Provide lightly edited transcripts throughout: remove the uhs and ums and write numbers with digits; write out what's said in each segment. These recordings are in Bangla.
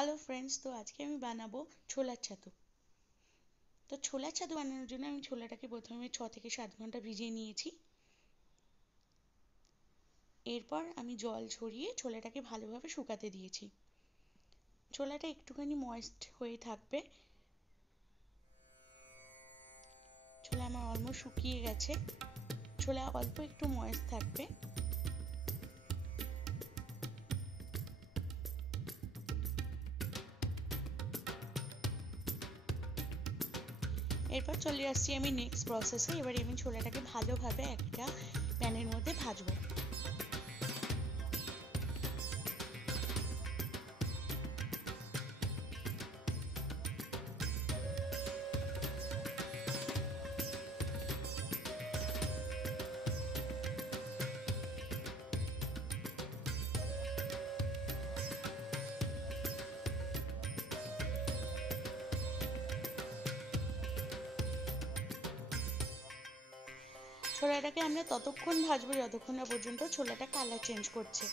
হ্যালো ফ্রেন্ডস, তো আজকে আমি বানাবো ছোলার ছাতু। তো ছোলার ছাতু বানানোর জন্য আমি ছোলাটাকে প্রথমে 6 থেকে 7 ঘন্টা ভিজিয়ে নিয়েছি। এরপর আমি জল ঝরিয়ে ছোলাটাকে ভালোভাবে শুকাতে দিয়েছি। ছোলাটা একটুখানি ময়েস্ট হয়ে থাকবে। ছোলা আমার অলমোস্ট শুকিয়ে গেছে। ছোলা অল্প একটু ময়েস্ট থাকবে। এরপর চলে আসছি আমি নেক্সট প্রসেসে। এবারে আমি ছোলাটাকে ভালোভাবে একটা প্যানের মধ্যে ভাজবো। ছোলাটাকে আমরা ততক্ষণ ভাজবো যতক্ষণ না পর্যন্ত ছোলাটা কালার চেঞ্জ করছে।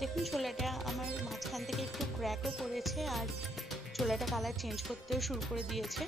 দেখুন ছোলাটা আমার মাঝখান থেকে একটু ক্র্যাকও করেছে আর ছোলাটা কালার চেঞ্জ করতেও শুরু করে দিয়েছে।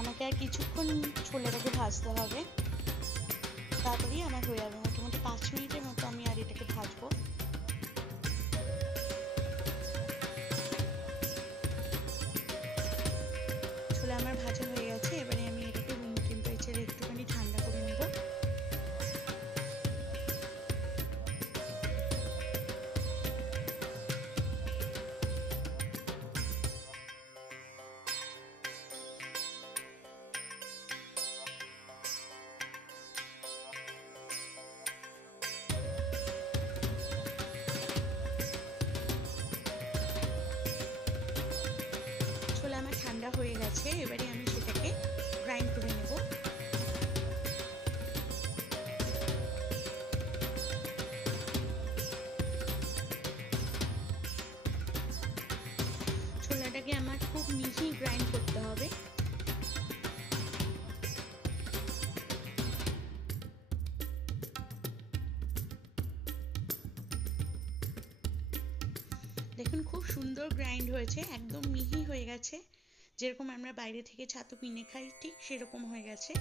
আমাকে আর কিছুক্ষণ ছোলাটাকে ভাজতে হবে, তারপরেই আমার হয়ে যাবে। মোটামুটি 5 মিনিটের মতো আমি আর এটাকে ভাজবো। ছোলা আমার ভাজা হয়ে গেছে। এবারে আমি এটাকে রুম টেম্পারেচারে একটুখানি ঠান্ডা করে নেব। ছোলা আমার ঠান্ডা হয়ে গেছে। এবারে আমি সেটাকে গ্রাইন্ড করে নেব। ছোলাটাকে আমার খুব মিহি গ্রাইন্ড করতে হবে। দেখুন খুব সুন্দর গ্রাইন্ড হয়েছে, একদম মিহি হয়ে গেছে। যেরকম আমরা বাইরে থেকে ছাতু কিনে খাই ঠিক সেরকম হয়ে গেছে।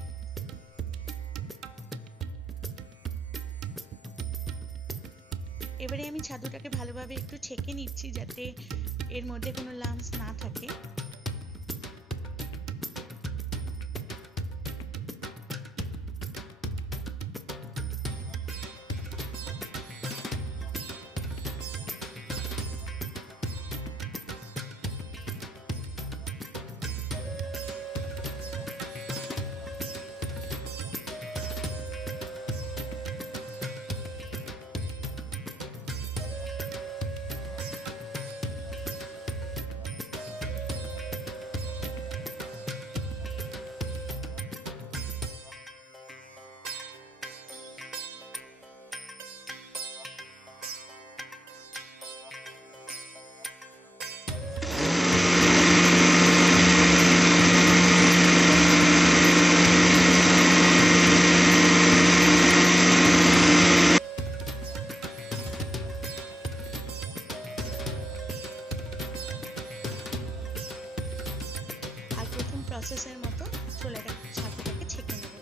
এবারে আমি ছাতুটাকে ভালোভাবে একটু ছেঁকে নিচ্ছি যাতে এর মধ্যে কোনো লাম্পস না থাকে। আর প্রথম প্রসেসের মতো ছাতুটাকে ছেঁকে নেব।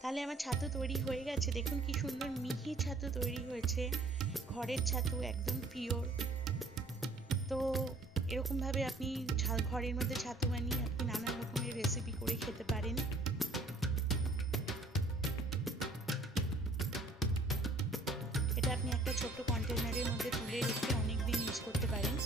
তাহলে আমার ছাতু তৈরি হয়ে গেছে। দেখুন কি সুন্দর মিহি ছাতু তৈরি হয়েছে, ঘরের ছাতু, একদম পিওর। তো এরকমভাবে আপনি ঘরের মধ্যে ছাতু বানিয়ে আপনি নানা রকমের রেসিপি করে খেতে পারেন। এটা আপনি একটা ছোট্ট কন্টেনারের মধ্যে তুলে রেখে অনেকদিন ইউজ করতে পারেন।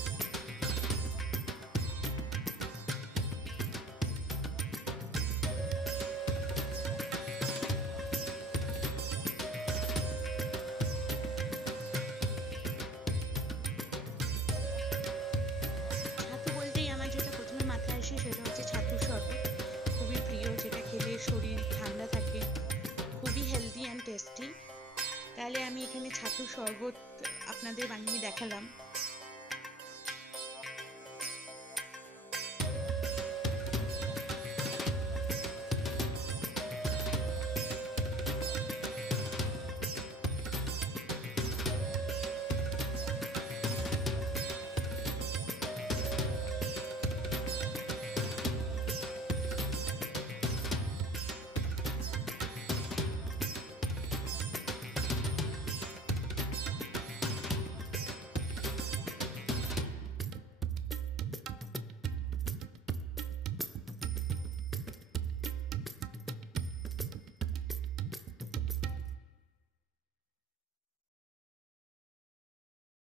ছাতু বলতেই আমার যেটা প্রথমে মাথায় আসে সেটা হচ্ছে ছাতুর শরবত, খুবই প্রিয়, যেটা খেলে শরীর ঠান্ডা থাকে, খুবই হেলদি অ্যান্ড টেস্টি। তাহলে আমি এখানে ছাতুর শরবত আপনাদের বানিয়ে দেখালাম।